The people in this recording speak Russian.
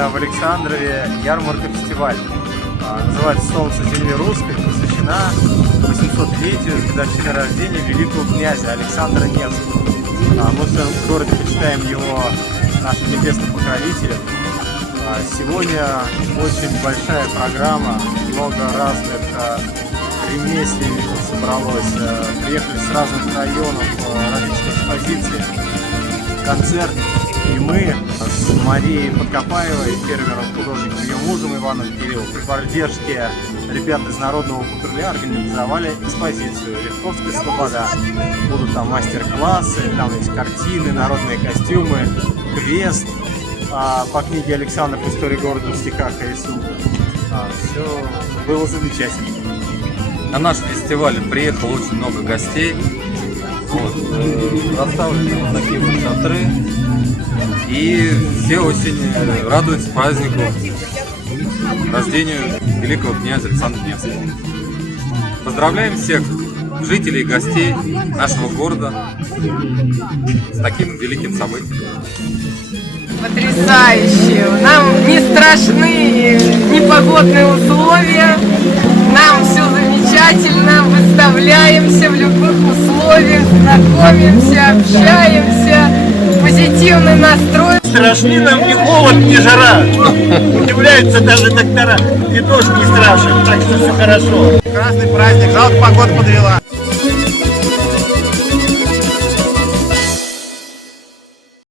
Сегодня в Александрове ярмарка-фестиваль. Называется «Солнце земли русской», посвящена 800-летию с годовщины рождения великого князя Александра Невского. Мы в своем городе почитаем его нашим небесным покровителем. Сегодня очень большая программа, много разных ремесленников собралось, приехали с разных районов, различных экспозиций, концерт. И мы с Марией Подкопаевой, фермером, художником, ее мужем Иваном Кирилловым, при поддержке ребят из Народного патруля организовали экспозицию «Левковская слобода». Будут там мастер-классы, там есть картины, народные костюмы, квест по книге Александров «История города в стихах АСУ». Все было замечательно. На наш фестиваль приехало очень много гостей. Расставлены вот такие вот шатры. И все очень радуются празднику, рождению великого князя Александра Невского. Поздравляем всех жителей и гостей нашего города с таким великим событием. Потрясающе! Нам не страшны непогодные условия, нам все замечательно, выставляемся в любых условиях, знакомимся, общаемся, позитивный настрой. Страшны нам ни холод, ни жара. Удивляются даже доктора. И дождь не страшен, так что все хорошо. Красный праздник, жалко, погода подвела.